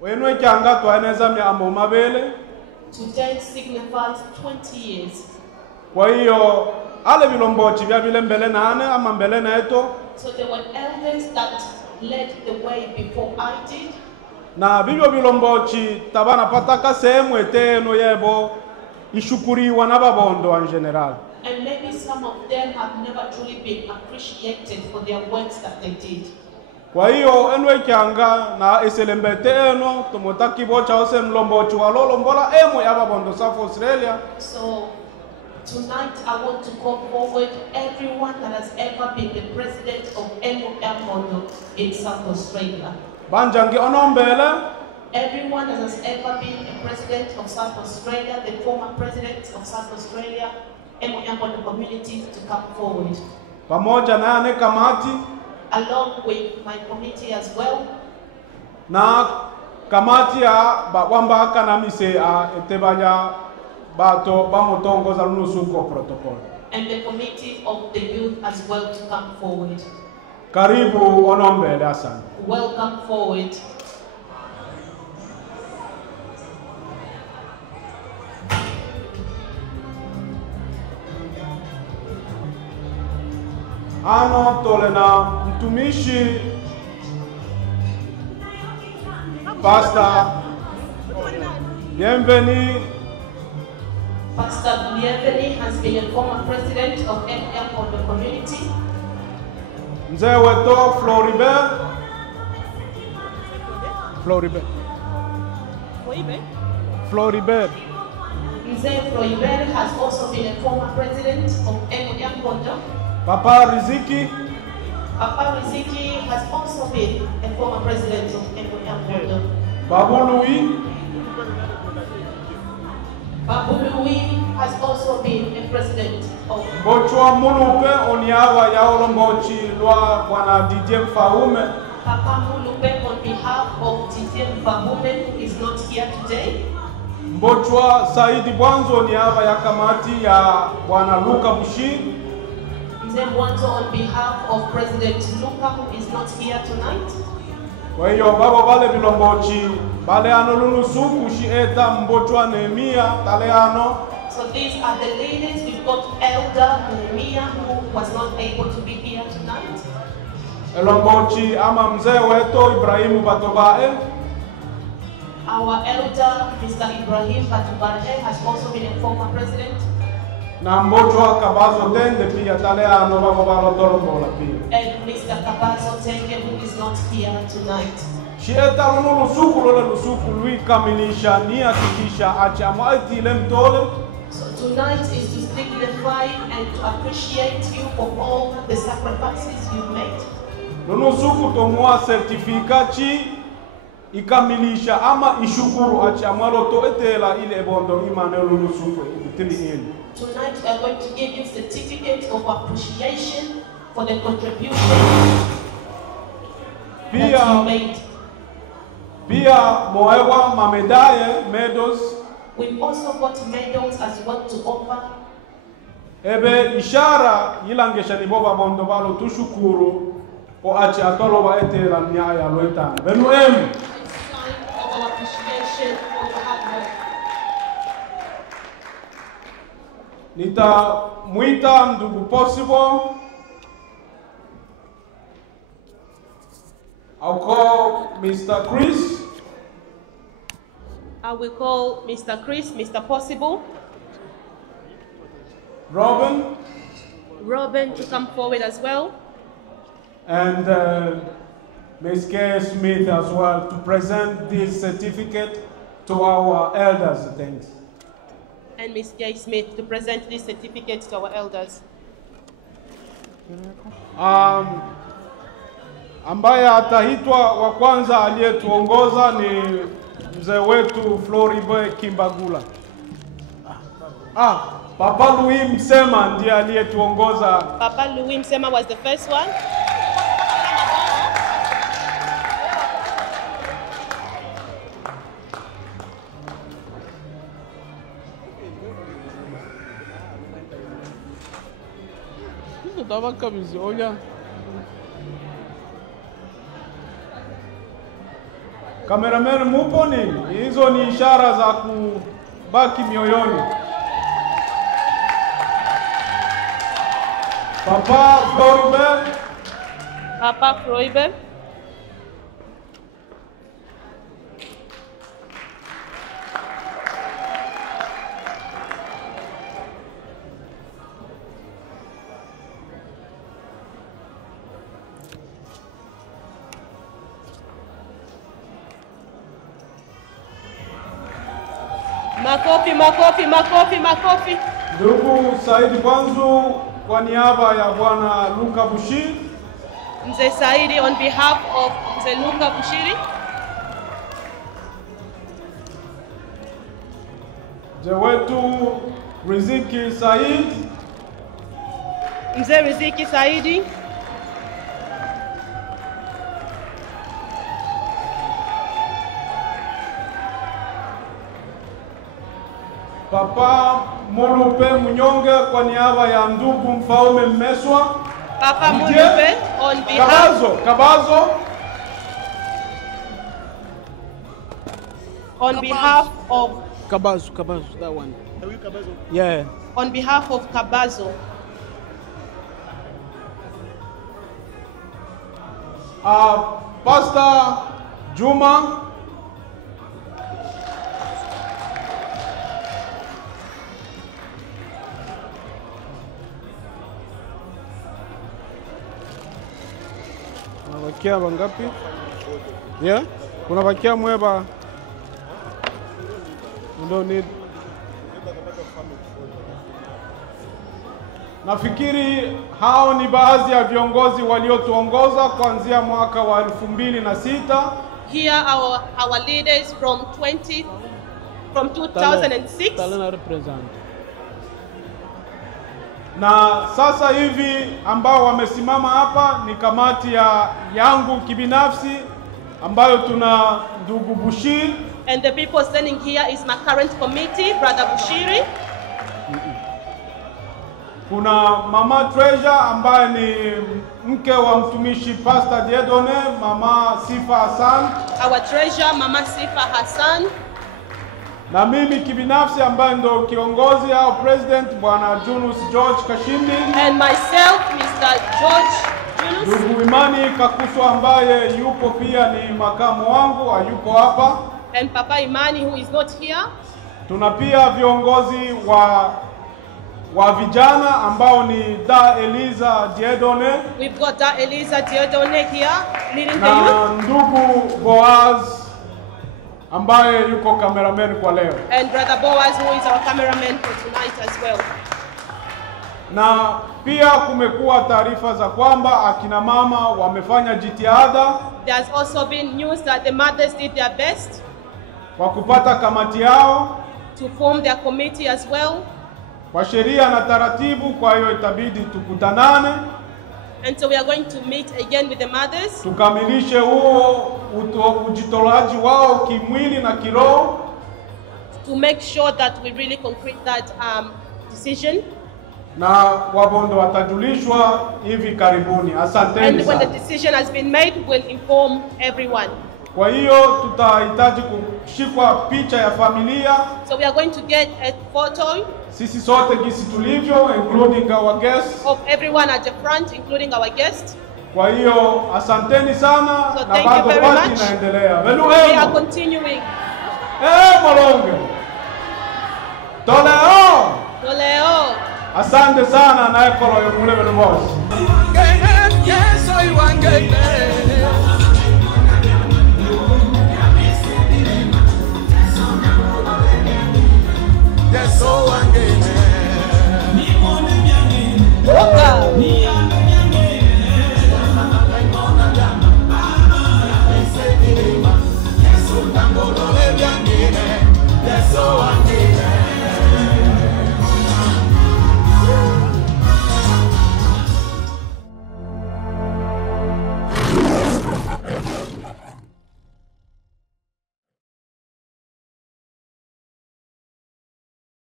Wenwe kyanga twaneza myambo mabele. Today signifies 20 years. Kwa hiyo ale bilombochi bya bile mbele nane ama mbele neto. So there were elders that led the way before I did. Na bibyo bilombochi tabana pataka sehemu eteno yebo ishukuriwa n'ababondo en general. And maybe some of them have never truly been appreciated for their works that they did. Kwa hiyo enwe kyanga na eselembete eno tumotaki bocha ose mlombochi walolombola emo y'ababondo South Australia. So tonight I want to call forward everyone that has ever been the president of Mondo in South Australia. Banjangi onombele. Everyone that has ever been the president of South Australia, the former president of South Australia, Mondo community to come forward. Pamoja na ane kamati. Along with my committee as well. Na kamati ya wamba kanamise etebanya bato bamotongoza lunusuko protocol. And the committee of the youth as well to come forward. Karibu onombele asante. Welcome forward. Ano tolena mtumishi Pastor Bienveni. Pastor Bienveni has been a former president of Mondo community. Mzee weto Floribert. Mzee Floribert has also been a former president of Mondo. Papa Riziki. Papa Riziki has also been a former president of Mondo. Babu Louis. Babu Louis has also been a president of Bochwa Mulupe oniawa ya olombochi lwa bwana Didier Mfaume. Papa Mulupe on behalf of Didier Mfaume who is not here today. Mbochwa Saidi Bwanzo oniawa ya kamati ya bwana Luka Bushi. Mwanzo on behalf of President Luka who is not here tonight. Kwa hiyo babo bale bilombochi bale ano lunusuku shieta Mbochwa Nehemia taleano. So these are the leaders. We've got Elder Nehemia who was not able to be here tonight. Elombochi ama mzee weto Ibrahimu Batobae. Our elder Mr. Ibrahim Batobae has also been a former president. Na Mbochwa Kabazo Tende pia taleano babo balo tolombola pia. And Mr. Kabazo Tenge who is not here tonight. Shieta lunusuku lole lusuku lui kamilisha ni hakikisha acha maitile mtole. So tonight is to signify and to appreciate you for all the sacrifices you made. Lunusuku tomua certificachi ikamilisha ama ishukuru acha mwalo to etela ile bondo imane lunusuku itili ili. Tonight we are going to give you certificate of appreciation for the contribution that you made. Pia moewa mamedaye medals. We've also got medals as well to offer. Ebe ishara ilangesha ni boba bondo balo tushukuru o achi atolo ba etera nyaya loetana. Benu em. Sign of our appreciation for your hard work. Nitamuita ndugu Possible. I'll call Mr. Chris. I will call Mr. Chris, Mr. Possible. Robin to come forward as well. And Ms. Kay Smith as well to present this certificate to our elders. Thanks. And Ms. Kay Smith to present this certificate to our elders. Ambaye atahitwa wa kwanza aliyetuongoza ni mzee wetu Floribert Kimbagula. Papa Louis Msema ndiye aliyetuongoza. Papa Louis Msema was the first one. Tava camisa, olha. Cameraman mupo nini? Hizo ni ishara za kubaki mioyoni. Papa Floribert. Papa Floribert. Makofi, makofi, makofi, makofi. Ndugu Saidi Kwanzu kwa niaba ya Bwana Luka Bushiri. Mzee Saidi on behalf of Mzee Luka Bushiri. Mzee wetu Riziki Said. Mzee Riziki Saidi. Papa Mulupe Munyonge kwa niaba ya ndugu Mfaume Mmeswa. Papa Mulupe on behalf Kabazo. On behalf of Kabazo, that one. Yeah. On behalf of Kabazo. Pastor Juma. Wakia wangapi? Yeah? Kuna wakia mweba? You don't need. Nafikiri hao ni baadhi ya viongozi waliotuongoza kuanzia mwaka wa 2006. Here are our leaders from 2006. Talena represent. Na sasa hivi ambao wamesimama hapa ni kamati yangu kibinafsi ambayo tuna ndugu Bushiri. And the people standing here is my current committee, Brother Bushiri. Kuna Mama Treasure ambaye ni mke wa mtumishi Pastor Diedone, Mama Sifa Hassan. Our treasurer, Mama Sifa Hassan. Na mimi kibinafsi ambaye ndo kiongozi au president Bwana Junus George Kashindi. And myself, Mr. George Junus. Ndugu Imani Kakuswa ambaye yupo pia ni makamu wangu, hayupo hapa. And Papa Imani who is not here. Tuna pia viongozi wa vijana ambao ni Da Eliza Diedone. We've got Da Eliza Diedone here leading the na youth. ndugu Boaz ambaye yuko cameraman kwa leo. And Brother Boaz who is our cameraman for tonight as well. Na pia kumekuwa taarifa za kwamba akina mama wamefanya jitihada. There's also been news that the mothers did their best kwa kupata kamati yao to form their committee as well. Kwa sheria na taratibu, kwa hiyo itabidi tukutanane. And so we are going to meet again with the mothers. Tukamilishe huo ujitolaji wao kimwili na kiroho. To make sure that we really concrete that decision. Na wabondo watajulishwa hivi karibuni. Asanteni And when sana. the decision has been made, we'll inform everyone. Kwa hiyo tutahitaji kushikwa picha ya familia. So we are going to get a photo. Sisi sote gisi tulivyo, including our guests. Of everyone at the front, including our guests. Kwa hiyo asanteni sana, So na thank you bado very party much. inaendelea. We are continuing. Molonge. Toleo. Toleo. Asante sana na ekolo yomule beno boss. Yes, I want